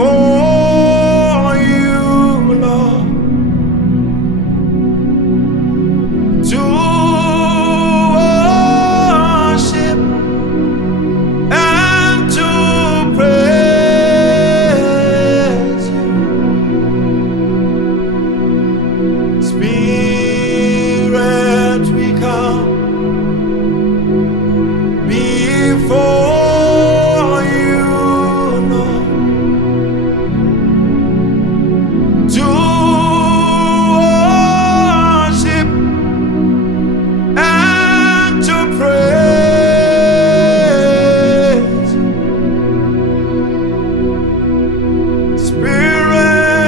before you, Lord, to worship and to praise you. Spirit, we come before you, Lord, to worship and to praise you.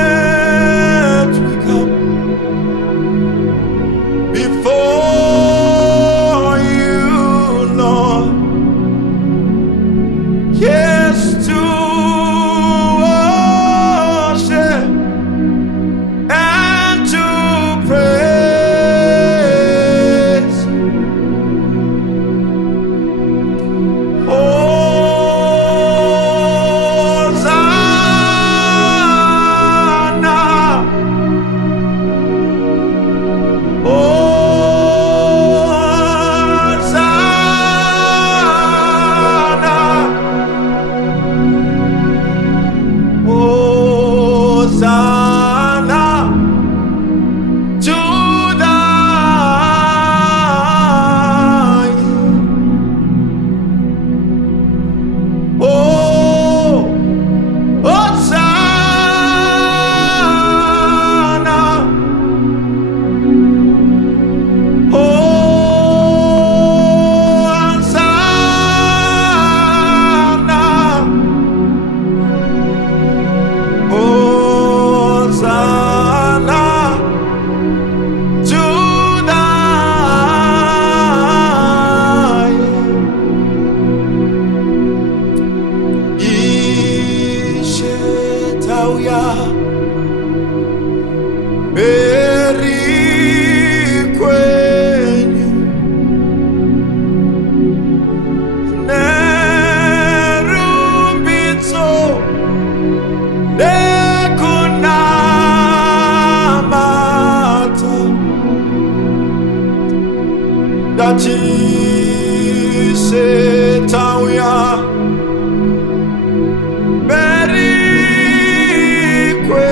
Spirit, we come before you, Lord. Yes, to worship and to praise. Hosanna, Hosanna to the oh, Hosanna, Hosanna, Hosanna to the Ishetauya beri kwenyu nerumbitso dekunamata dati setauya beri kwenyu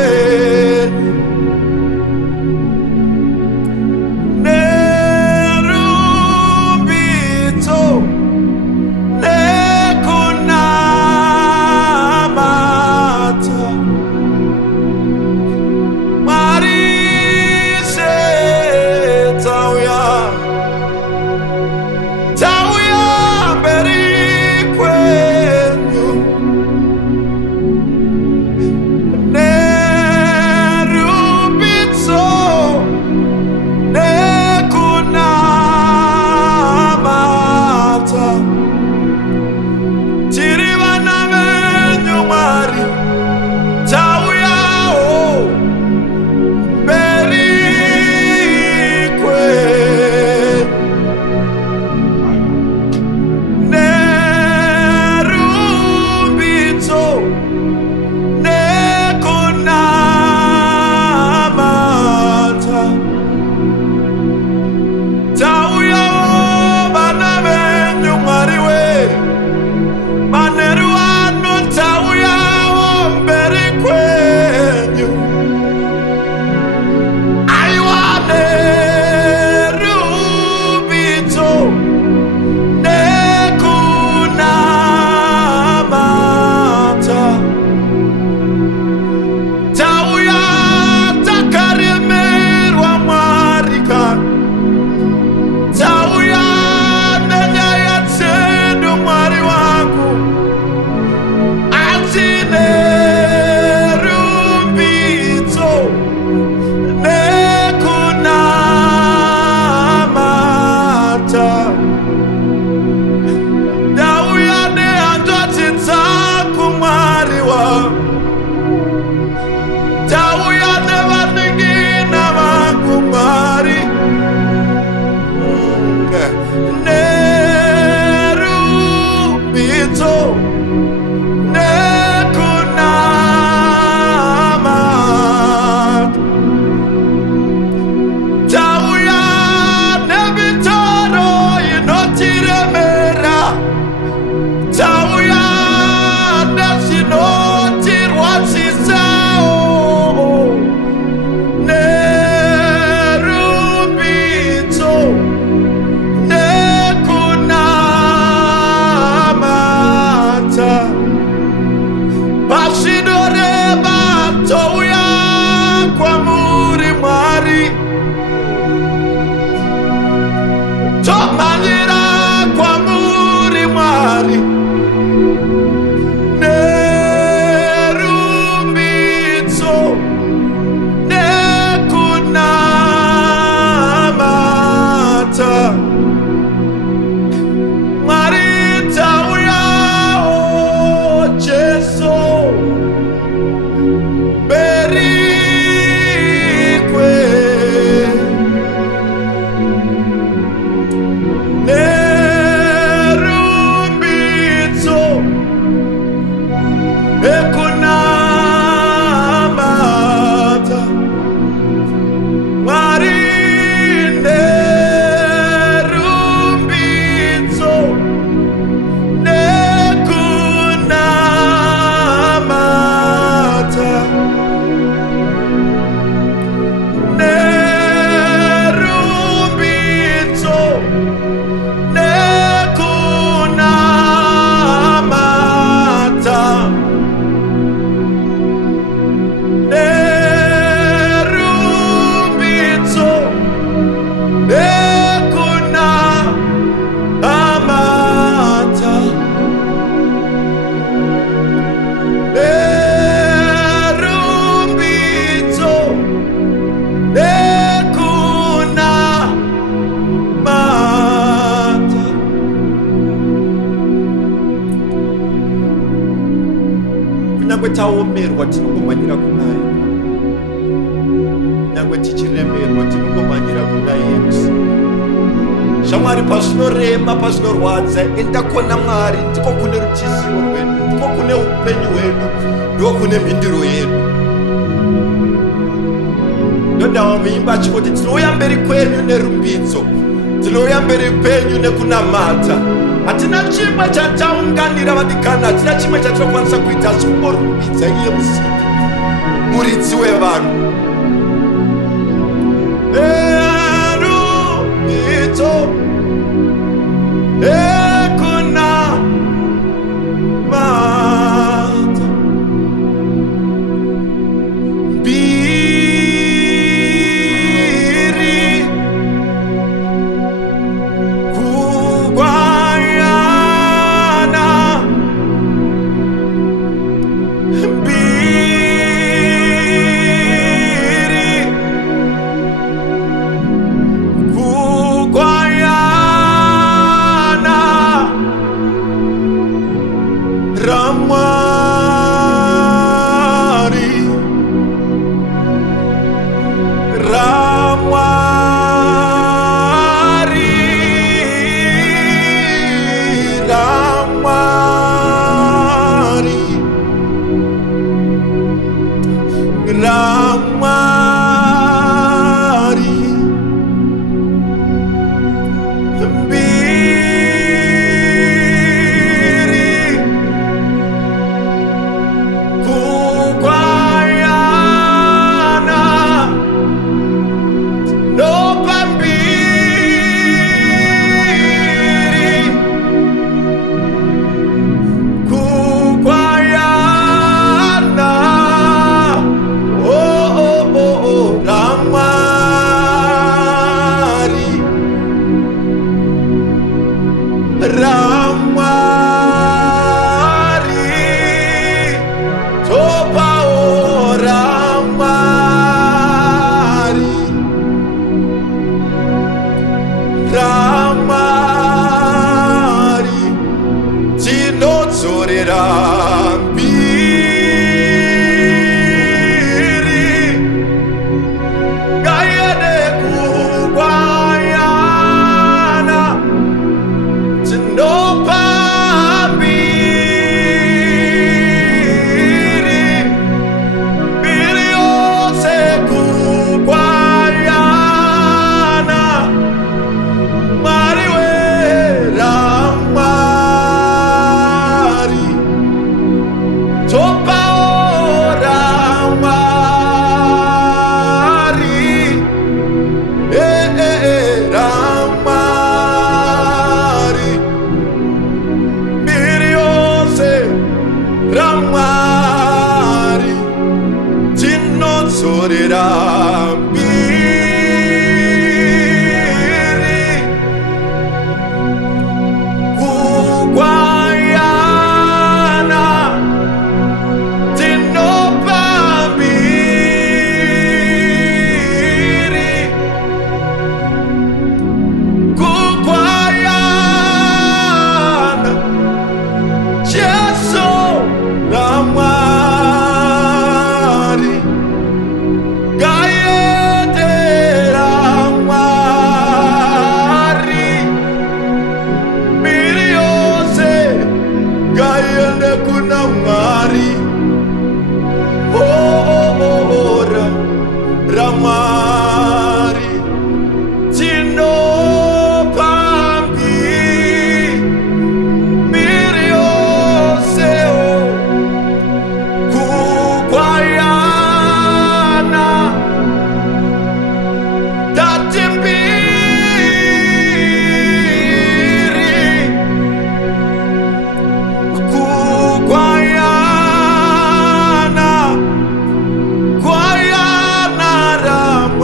kunyangwe taomerwa tinongomhanyira kunaye, nyangwe tichiremerwa tinongomhanyira kunaye Yesu. Shamwari, pazvinorema, pazvinorwadza, enda kona Mwari. Ndiko kune rutizivo rwedu, ndiko kune upenyu hwedu, ndiko kune mhinduro yedu. Ndodawa muimba achingoti tinouya mberi kwenyu nerumbidzo, tinouya mberi penyu nekunamata. Hatina chimwe chataunganira vadikana, hatina chimwe chatinokwanisa kuita asi kungorumbidza iye Musimbi, muridzi wevanhu. Nerumbidzo nekunamata, mbiri kugwayana, mbiri kugwayana, Ramwari, Ramwari, Ramwari, Ramwari, mbiri kugwayana, nopambiri kugwayana. Oh, oh, oh, oh, Ramwari, Ramwari, topa, oh, Ramwari, Ramwari, tinodzorera mbiri, ngayede kugwayana, tinopa mbiri, mbiri yose kugwayana, Mwari we Ramwari, topa, oh, Ramwari, Ramwari, mbiri yose Ramwari, tinodzorera mbiri kugwayana, tinopa mbiri kugwayana, Jesu Ramwari, ngayende Ramwari, mbiri yose ngayende kuna Mwari. Oh, oh, oh, oh, Ramwari, tinopa mbiri yose, oh, kugwayana, tati mbiri kugwayana, gwayana, Ramwari.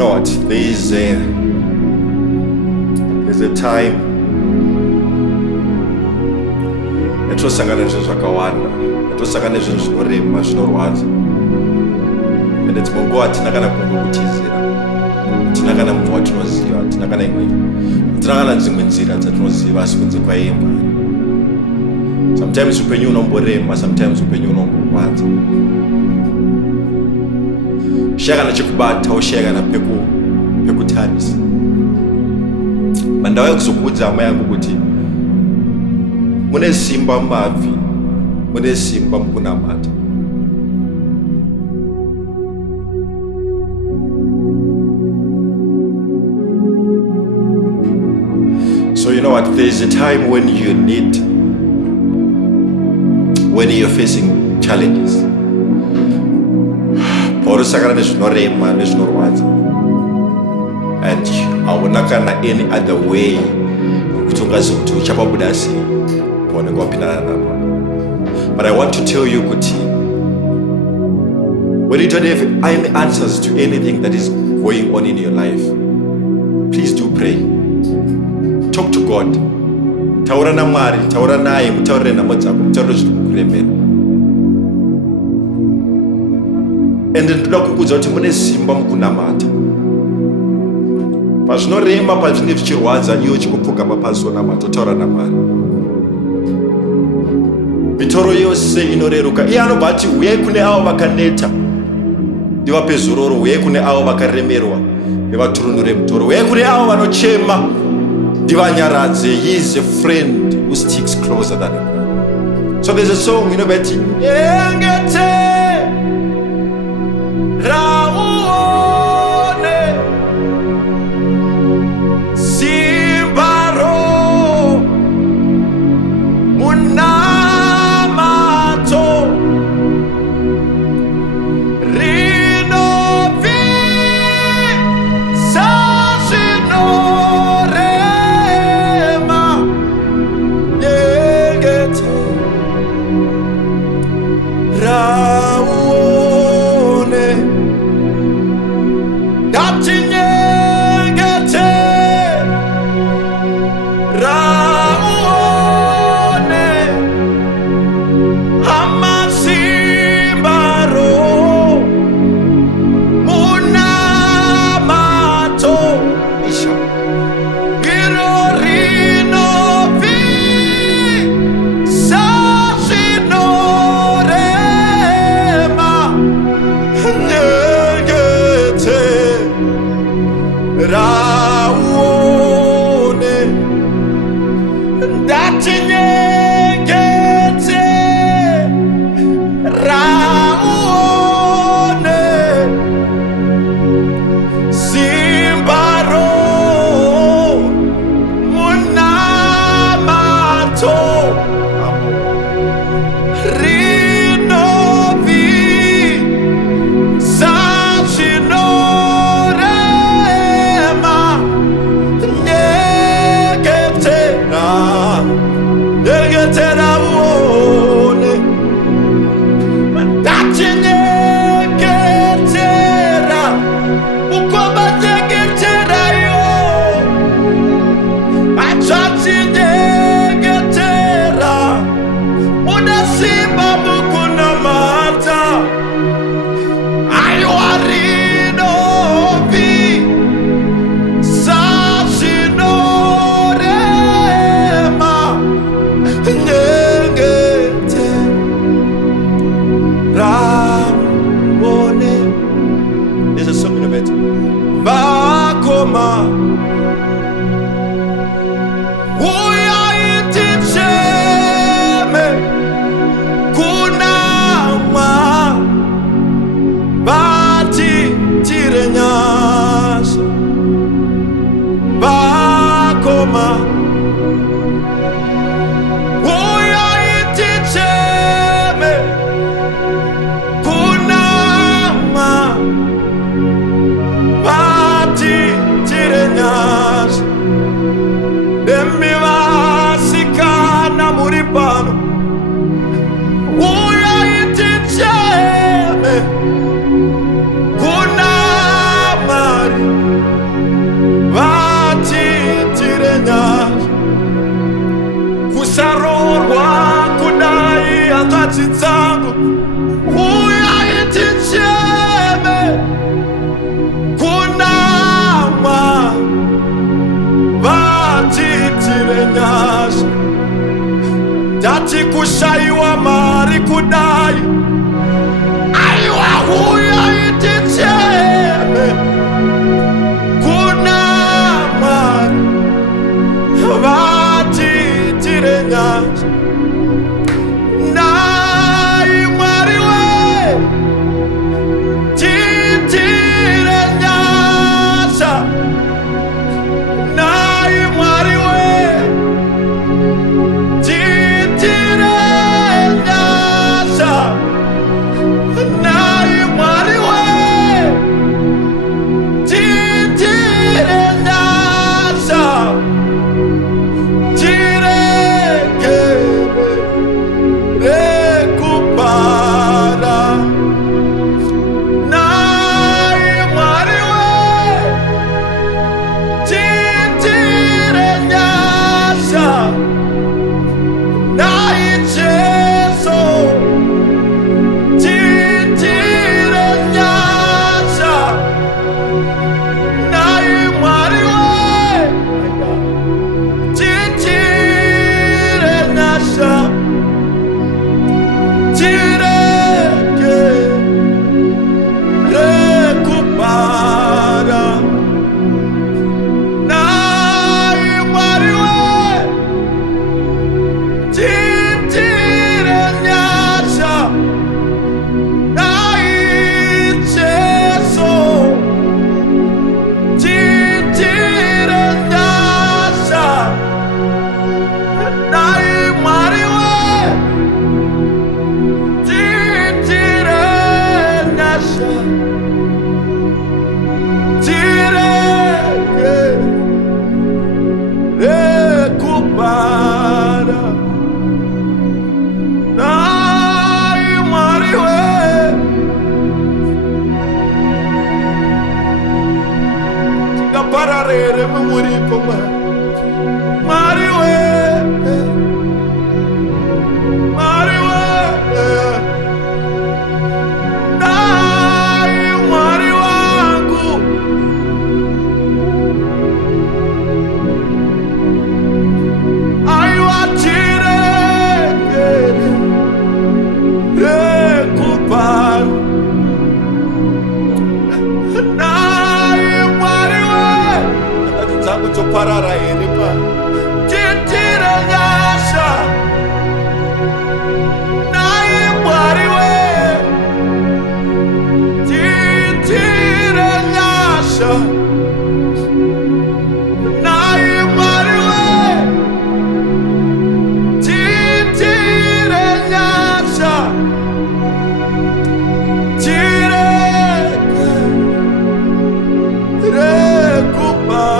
know what? There's a time yatosangana nezvinhu zvakawanda, yatosangana nezvinhu zvinorema, zvinorwadza, ende dzimwe nguva hatina kana kungokutizira, hatina kana mumwe watinoziva, hatina kana dzimwe nzira dzatinoziva, asi kunze kwaiye Mwari. Sometimes upenyu unomborema, sometimes upenyu unomborwadza, ushaya kana chekubata, ushaya kana pekutarisa. Mandauya kuzokuudza hama yangu kuti mune simba mumabvi, mune simba mukunamata. So you know what, there's a time when you need, when you're facing challenges, porosakana nezvinorema nezvinorwadza, and hauna kana any other way kuti ungazoti uchapabuda sei paunenge wapindana napo. But I want to tell you kuti when you don't have any answers to anything that is going on in your life, please do pray. Talk to God. Taura na Mwari, taura naye, mutaurire nhamo dzako, mutaurire zviri kukuremera. Ende ndoda kukuudza kuti mune simba mukunamata. Pazvinorema, pazvinenge zvichirwadza, iwe uchingopfugama pasi wonamata, wotaura naMwari. Mitoro yose inoreruka. Iye anobva ati uyai kune avo vakaneta, ndivape zororo. Uyai kune avo vakaremerwa, ndivaturunure mitoro. Uyai kune avo vanochema, ndivanyaradze. He is a friend who sticks closer than a brother. So there's a song, you know, but Nyengete Rauone Simbaro Munamato Rinovi Sasinorema Nyengete Rauone Dati Nyengete Rauone Amasimbaro Munamato Isha Girorino Vi Sasinorema Nyengete Rauone Dati Nyengete Rauone Simbaro Munamato Rinovi Sasinorema Nyengete Rauone Dati Nyengete Ukoba Nyengete yo Achati Nyengete Munasimba mukunamata Aywarino Vi Sasinorema Nyengete Rauone. There's a song of it. Vakoma Uyaititseme Kunama Bati Tirenyasa Vakoma Uyaititseme Kunama Bati Tirenyasa Demivasikana Muripano Uyaititseme Kunamari kushayiwa mari kudai aiwa huya iticheme kuna mari vatitire nyasha nai mwari we titire nyasha nai mwari we titire nyasha nai mwari we titire nyasha pararere muripo mariwe mariwe dai mari wangu aiwatire recupar parara ele pa titire nyasha nai mwari we titire nyasha nai mwari we titire nyasha tire recupar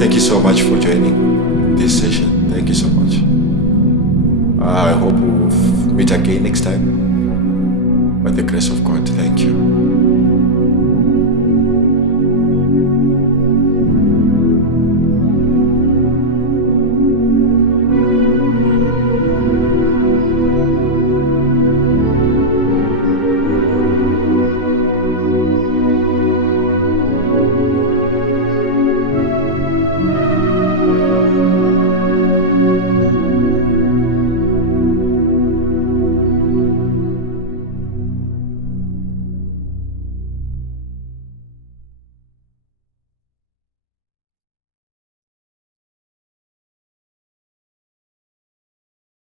Thank you so much for joining this session. Thank you so much. I hope we'll meet again next time. By the grace of God. Thank you.